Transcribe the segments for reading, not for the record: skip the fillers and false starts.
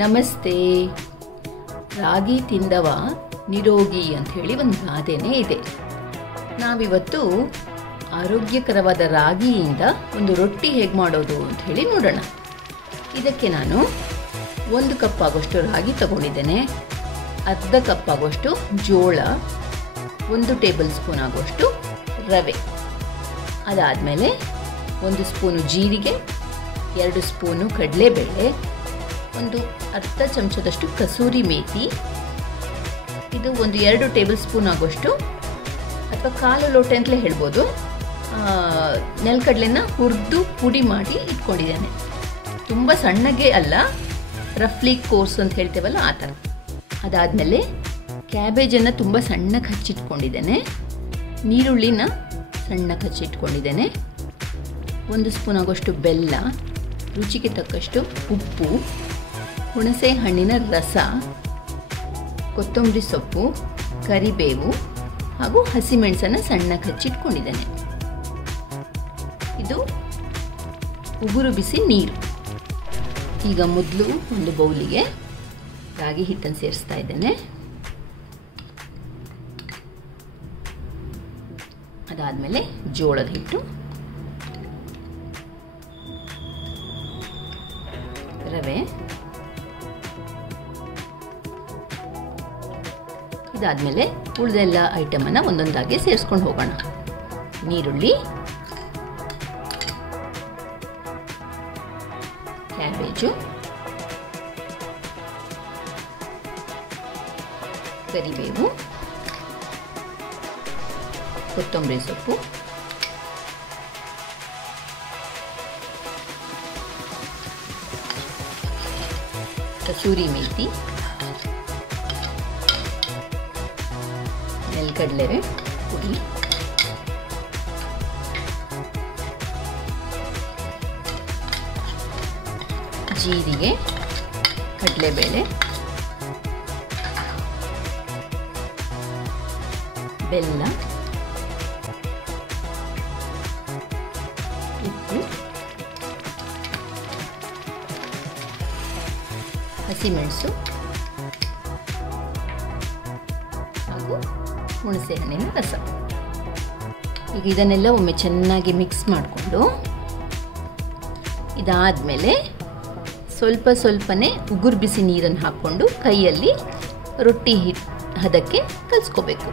ನಮಸ್ತೆ. ರಾಗಿ ತಿಂದವ ನಿರೋಗಿ ಅಂತ ಹೇಳಿ ಒಂದು ಗಾದೆನೇ ಇದೆ. ನಾವಿವತ್ತು ಆರೋಗ್ಯಕರವಾದ ರಾಗಿಯಿಂದ ಒಂದು ರೊಟ್ಟಿ ಹೇಗೆ ಮಾಡೋದು ಅಂತ ಹೇಳಿ ನೋಡೋಣ. ಇದಕ್ಕೆ ನಾನು 1 ಕಪ್ ಆಗೋಷ್ಟು ರಾಗಿ ತಗೊಂಡಿದ್ದೇನೆ, ಅರ್ಧ ಕಪ್ ಆಗೋಷ್ಟು ಜೋಳ, 1 ಟೇಬಲ್ ಸ್ಪೂನ್ ಆಗೋಷ್ಟು ರವೆ, ಅದಾದಮೇಲೆ 1 ಸ್ಪೂನು ಜೀರಿಗೆ, 2 ಸ್ಪೂನು ಕಡಲೆಬೇಳೆ, ಒಂದು ಅರ್ಧ ಚಮಚದಷ್ಟು ಕಸೂರಿ ಮೇಥಿ, ಇದು ಒಂದು 2 ಟೇಬಲ್ ಸ್ಪೂನ್ ಆಗೋಷ್ಟು ಅಥವಾ ಕಾಲು ಲೋಟೆ ಅಂತಲೇ ಹೇಳ್ಬೋದು ನೆಲಗಡಲೆನ ಹುರಿದು ಪುಡಿ ಮಾಡಿ ಇಟ್ಕೊಂಡಿದ್ದೇನೆ. ತುಂಬ ಸಣ್ಣಗೆ ಅಲ್ಲ, ರಫ್ಲಿ ಕೋರ್ಸ್ ಅಂತ ಹೇಳ್ತೇವಲ್ಲ ಆ ಥರ. ಅದಾದಮೇಲೆ ಕ್ಯಾಬೇಜನ್ನು ತುಂಬ ಸಣ್ಣಗೆ ಹಚ್ಚಿಟ್ಕೊಂಡಿದ್ದೇನೆ, ನೀರುಳ್ಳಿನ ಸಣ್ಣಗೆ ಹಚ್ಚಿಟ್ಕೊಂಡಿದ್ದೇನೆ, 1 ಸ್ಪೂನ್ ಆಗೋಷ್ಟು ಬೆಲ್ಲ, ರುಚಿಗೆ ತಕ್ಕಷ್ಟು ಉಪ್ಪು, ಹುಣಸೆ ಹಣ್ಣಿನ ರಸ, ಕೊತ್ತಂಬರಿ ಸೊಪ್ಪು, ಕರಿಬೇವು ಹಾಗೂ ಹಸಿಮೆಣಸನ್ನು ಸಣ್ಣಗೆ ಹಚ್ಚಿಟ್ಕೊಂಡಿದ್ದೇನೆ. ಇದು ಉಗುರು ಬಿಸಿ ನೀರು. ಈಗ ಮೊದಲು ಒಂದು ಬೌಲಿಗೆ ರಾಗಿ ಹಿಟ್ಟನ್ನು ಸೇರಿಸ್ತಾ ಇದ್ದೇನೆ. ಅದಾದಮೇಲೆ ಜೋಳದ ಹಿಟ್ಟು, ರವೆ, ಇದಾದಮೇಲೆ ಉಳಿದೆಲ್ಲ ಐಟಮನ್ನು ಒಂದೊಂದಾಗಿ ಸೇರಿಸ್ಕೊಂಡು ಹೋಗೋಣ. ನೀರುಳ್ಳಿ, ಕ್ಯಾಬೇಜು, ಕರಿಬೇವು, ಕೊತ್ತಂಬರಿ ಸೊಪ್ಪು, ಕಸೂರಿ ಮೇಥಿ, ನೆಲಗಡಲೆ ಪುಡಿ, ಜೀರಿಗೆ, ಕಡಲೆಬೇಳೆ, ಬೆಲ್ಲ, ಉಪ್ಪು, ಹಸಿಮೆಣಸು ಹಾಗೂ ಹುಣಸೆ ಹಣ್ಣಿನ ರಸ. ಈಗ ಇದನ್ನೆಲ್ಲ ಒಮ್ಮೆ ಚೆನ್ನಾಗಿ ಮಿಕ್ಸ್ ಮಾಡಿಕೊಂಡು, ಇದಾದಮೇಲೆ ಸ್ವಲ್ಪನೇ ಉಗುರು ಬಿಸಿ ನೀರನ್ನು ಹಾಕ್ಕೊಂಡು ಕೈಯಲ್ಲಿ ರೊಟ್ಟಿ ಹದಕ್ಕೆ ಕಲಿಸ್ಕೋಬೇಕು.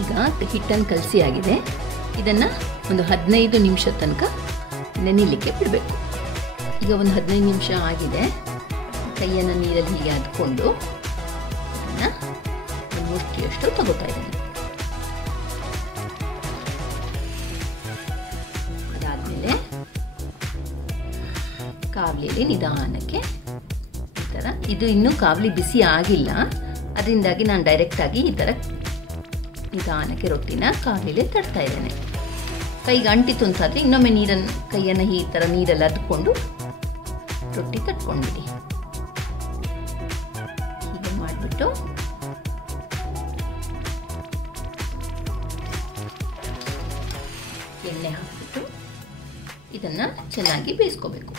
ಈಗ ಹಿಟ್ಟನ್ನು ಕಲಸಿ ಆಗಿದೆ. ಇದನ್ನು ಒಂದು 15 ನಿಮಿಷ ತನಕ ನೆನೆಯಲಿಕ್ಕೆ ಬಿಡಬೇಕು. ಈಗ ಒಂದು 15 ನಿಮಿಷ ಆಗಿದೆ. ಕೈಯನ್ನು ನೀರಲ್ಲಿ ಹೀಗೆ ಅದ್ಕೊಂಡು ಅದನ್ನು ಒಂದು ಮುಷ್ಟಿಯಷ್ಟು ತಗೋತಾ ಇದ್ದೀನಿ. ಅದಾದಮೇಲೆ ಕಾವಲಿಯಲ್ಲಿ ನಿಧಾನಕ್ಕೆ ಈ ಥರ, ಇದು ಇನ್ನೂ ಕಾವಲಿ ಬಿಸಿ ಆಗಿಲ್ಲ, ಅದರಿಂದಾಗಿ ನಾನು ಡೈರೆಕ್ಟಾಗಿ ಈ ಥರ ನಿಧಾನಕ್ಕೆ ರೊಟ್ಟಿನ ಕಾವಲಿಲೆ ತಡ್ತಾ ಇದ್ದೇನೆ. ಕೈಗೆ ಅಂಟಿತು ಅಂತಾದರೆ ಇನ್ನೊಮ್ಮೆ ಕೈಯನ್ನು ಈ ಥರ ನೀರಲ್ಲಿ ಅದ್ಕೊಂಡು ರೊಟ್ಟಿ ತಟ್ಕೊಂಡ್ಬಿಡಿ. ಹೀಗೆ ಮಾಡಿಬಿಟ್ಟು ಎಣ್ಣೆ ಹಾಕಿಬಿಟ್ಟು ಇದನ್ನು ಚೆನ್ನಾಗಿ ಬೇಯಿಸ್ಕೋಬೇಕು.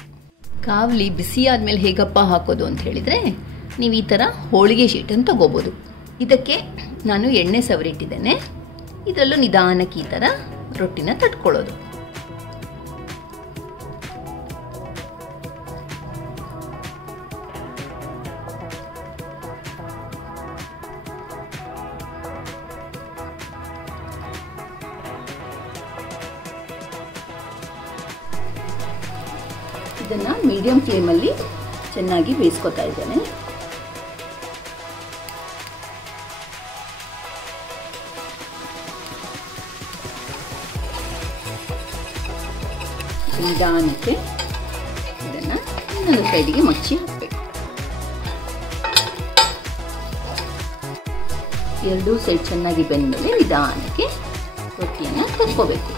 ಕಾವಲಿ ಬಿಸಿ ಆದಮೇಲೆ ಹೇಗಪ್ಪ ಹಾಕೋದು ಅಂತ ಹೇಳಿದರೆ, ನೀವು ಈ ಥರ ಹೋಳಿಗೆ ಶೀಟನ್ನು ತಗೋಬೋದು. ಇದಕ್ಕೆ ನಾನು ಎಣ್ಣೆ ಸವರಿಟ್ಟಿದ್ದೇನೆ. ಇದರಲ್ಲೂ ನಿಧಾನಕ್ಕೆ ಈ ಥರ ರೊಟ್ಟಿನ ತಟ್ಕೊಳ್ಳೋದು. ಇದನ್ನು ಮೀಡಿಯಂ ಫ್ಲೇಮಲ್ಲಿ ಚೆನ್ನಾಗಿ ಬೇಯಿಸ್ಕೊತಾ ಇದ್ದೇನೆ. ನಿಧಾನಕ್ಕೆ ಇದನ್ನು ಇನ್ನೊಂದು ಸೈಡಿಗೆ ಮಚ್ಚಿ ಹಾಕಬೇಕು. ಎರಡೂ ಸೈಡ್ ಚೆನ್ನಾಗಿ ಬೆಂದಮೇಲೆ ನಿಧಾನಕ್ಕೆ ರೊಟ್ಟಿಯನ್ನು ತಕ್ಕೋಬೇಕು.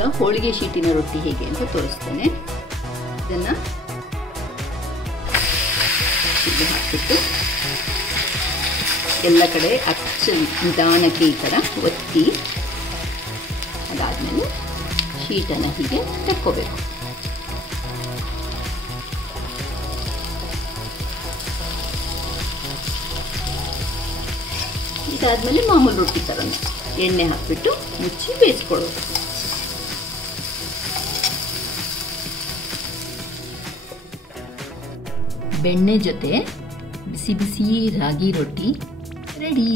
ಈಗ ಹೋಳಿಗೆ ಶೀಟಿನ ರೊಟ್ಟಿ ಹೇಗೆ ಅಂತ ತೋರಿಸ್ತೇನೆ. ಇದನ್ನು ಹೀಗೆ ಹಾಕಿಬಿಟ್ಟು ಎಲ್ಲ ಕಡೆ ನಿಧಾನಕ್ಕೆ ಈ ಥರ ಒತ್ತಿ ಅದಾದಮೇಲೆ ಶೀಟನ್ನು ಹೀಗೆ ತಕ್ಕೋಬೇಕು. ಇದಾದಮೇಲೆ ಮಾಮೂಲು ರೊಟ್ಟಿ ಥರನೇ ಎಣ್ಣೆ ಹಾಕಿಬಿಟ್ಟು ಮುಚ್ಚಿ ಬೇಯಿಸ್ಕೊಳ್ಳೋದು. ಬೆಣ್ಣೆ ಜೊತೆ ಬಿಸಿ ಬಿಸಿ ರಾಗಿ ರೊಟ್ಟಿ ರೆಡಿ.